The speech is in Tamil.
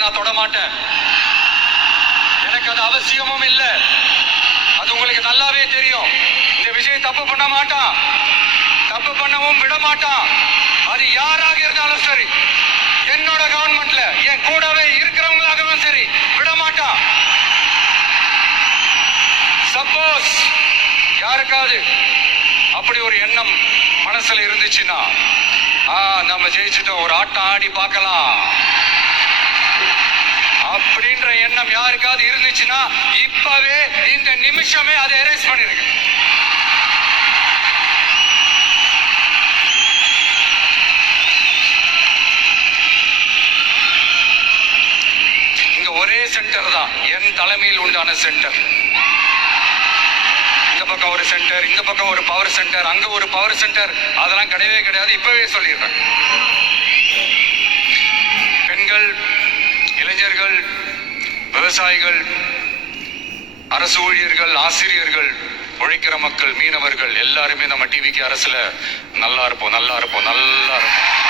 நான் தொட மாட்டேன். எனக்கு அது அவசியமும் இல்லை. அது உங்களுக்கு நல்லாவே தெரியும். இந்த விஷயம் தப்பு பண்ண மாட்டான், தப்பு பண்ணவும் விட மாட்டான். அது யாராக இருந்தாலும் சரி, என்னோட கவர்மெண்ட்ல என் கூடவே இருக்கிறவங்களாகவும் சரி விட மாட்டான். சப்போஸ் யாருக்காவது அப்படி ஒரு எண்ணம் மனசுல இருந்துச்சுன்னா, நம்ம ஜெயிச்சுட்டோம், ஒரு ஆட்டம் ஆடி பார்க்கலாம் அப்படின்ற எண்ணம் யாருக்காவது இருந்துச்சுன்னா இப்பவே இந்த நிமிஷமே அதை எரேஸ் பண்ணிருங்க. இங்க ஒரே சென்டர் தான், என் தலைமையில் உண்டான சென்டர். இந்த பக்கம் ஒரு சென்டர், இந்த பக்கம் ஒரு பவர் சென்டர், அங்க ஒரு பவர் சென்டர், அதெல்லாம் கிடையவே கிடையாது. இப்பவே சொல்லிடுறேன். பெண்கள், இளைஞர்கள், விவசாயிகள், அரசு ஊழியர்கள், ஆசிரியர்கள், உழைக்கிற மக்கள், மீனவர்கள் எல்லாருமே நம்ம டிவிக்கு அரசுல நல்லா இருப்போம், நல்லா இருப்போம், நல்லா இருப்போம்.